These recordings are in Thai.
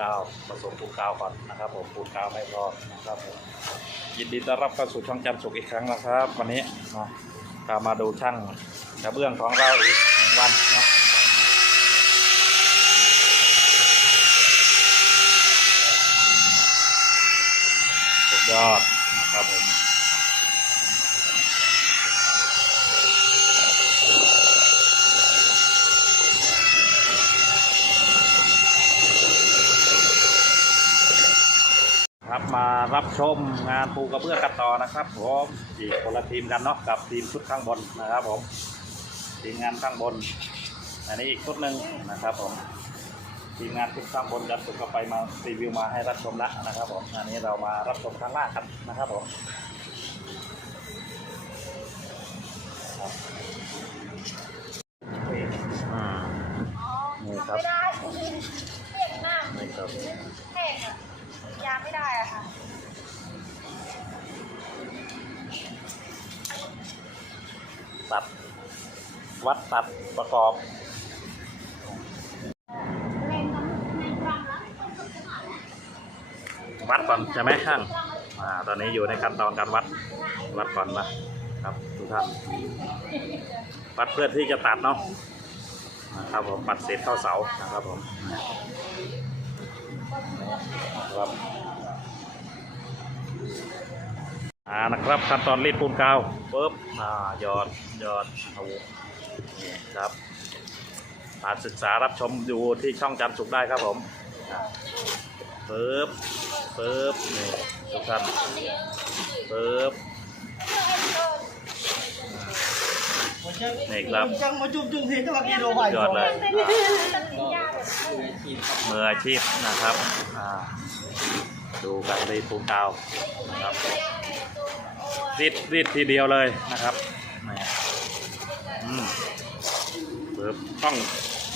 กาวผสมปูนกาวก่อนนะครับ ผมปูนกาวไม่พอนะครับผมยินดีต้อนรับเข้าสู่ช่องจำสุขอีกครั้งนะครับ วันนี้นะตามาดูช่างกระเบื้องของเราอีกหนึ่งวันนะสุดยอดนะครับผม ครับ มารับชมงานปูกระเบื้องกันต่อนะครับผมอีกคนละทีมกันเนาะกับทีมชุดข้างบนนะครับผมทีมงานข้างบน อันนี้อีกชุดหนึ่งนะครับผมทีมงานชุดข้างบนจะสุกก็ไปมารีวิวมาให้รับชมแล้วนะครับผมอันนี้เรามารับชมข้างล่างกันนะครับผมครับอ่านี่ครับไม่ได้เจ็บมากนี่ครับแห้งอะ ยาไม่ได้อะค่ะตัดวัดตัดประกอบ วัดก่อนใช่ไหมช่างอ่าตอนนี้อยู่ในขั้นตอนการวัดวัดก่อนนะครับทุกท่านวัดเพื่อที่จะตัดเนาะนะครับผมปัดเศษเข้าเสานะครับผม ครับอ่านะครับขั้นตอนรีดปูนกาวปุ๊บอ่าหยอดหยอดเอานี่ครับมาศึกษารับชมอยู่ที่ช่องจันทร์สุขได้ครับผมอ่าปึ๊บปึ๊บนี่ทุกท่านปึ๊บนี่ครับ Chẳng mà chụp chung thế các bạn đi đâu phải ยอดเลยเป็นตัดสินยาแบบ มืออาชีพนะครับดูกันรีดปูนกาวนะครับรีดรีดทีเดียวเลยนะครับนี่อืมปึ๊บต้อง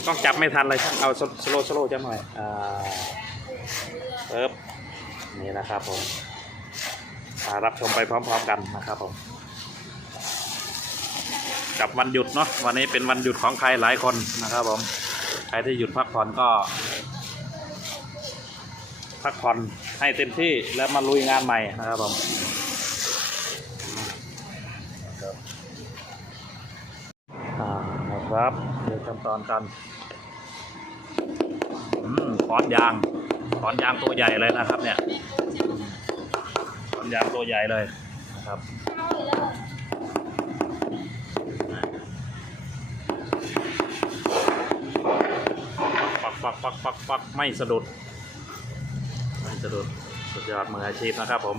ต้องจับไม่ทันเลยช่างเอาสโลสโลจังหน่อยอ่าปึ๊บนี่นะครับผมอ่ารับชมไปพร้อม ๆ กันนะครับผมกับวันหยุดเนาะวันนี้เป็นวันหยุดของใครหลายคนนะครับผม ใครที่หยุดพักผ่อนก็ พักผ่อนให้เต็มที่แล้วมาลุยงานใหม่นะครับผมครับเดี๋ยวขั้นตอนกันขอนยางขอนยางตัวใหญ่เลยนะครับ เนี่ยขอนยางตัวใหญ่เลยนะครับ ปักปักปักไม่สะดุด ไม่สะดุดสุดยอดมืออาชีพนะครับ ผม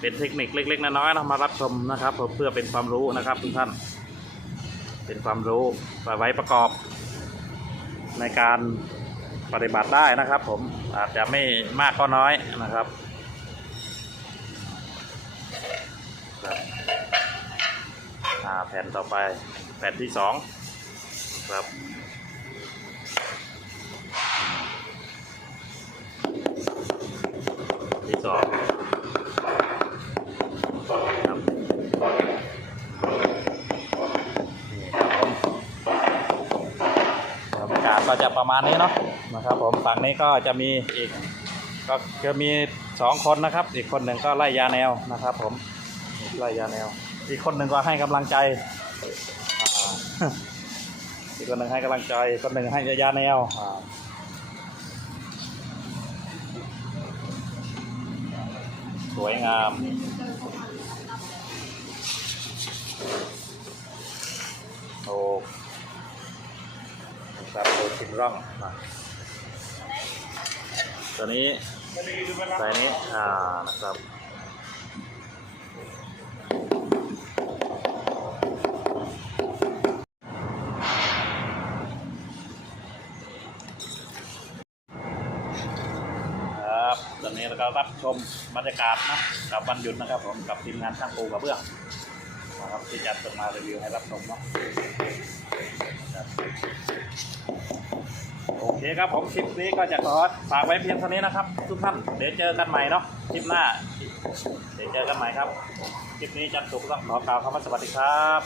เป็นเทคนิคเล็ก ๆน้อยๆนะมารับชมนะครับผมเพื่อเป็นความรู้นะครับทุกท่าน เป็นความรู้ไปไว้ประกอบ ในการปฏิบัติได้นะครับ ผมอาจจะไม่มากก็น้อยนะครับแผ่นต่อไปแผ่นที่สองครับ สองครับนี่ครับรรยากาศก็จะประมาณนี้เนาะนะครับผมฝั่งนี้ก็จะมีอีก ก็จะมีสองคนนะครับ อีกคนหนึ่งก็ไล่ยาแนวนะครับ ผมไล่ยาแนว อีกคนหนึ่งก็ให้กำลังใจอ,อีกคนหนึ่งให้กำลังใจอีกคนหนึ่งให้ยาแนว สวยงาม โอ้ครับโดชิมร่องมาตัวนี้ใส่นี้ อ่า นะครับครับ ก็รับชมบรรยากาศนะกับวันหยุดนะครับผมกับทีมงานช่างปูกระเบื้องนะครับที่จัดส่งมารีวิวให้รับชมเนาะโอเคครับผมคลิปนี้ก็จะขอฝากไว้เพียงเท่านี้นะครับ ทุกท่านเดี๋ยวเจอกันใหม่เนาะคลิปหน้าเดี๋ยวเจอกันใหม่ครับคลิปนี้จันสุขต้องขอกล่าวคำว่าสวัสดีครับ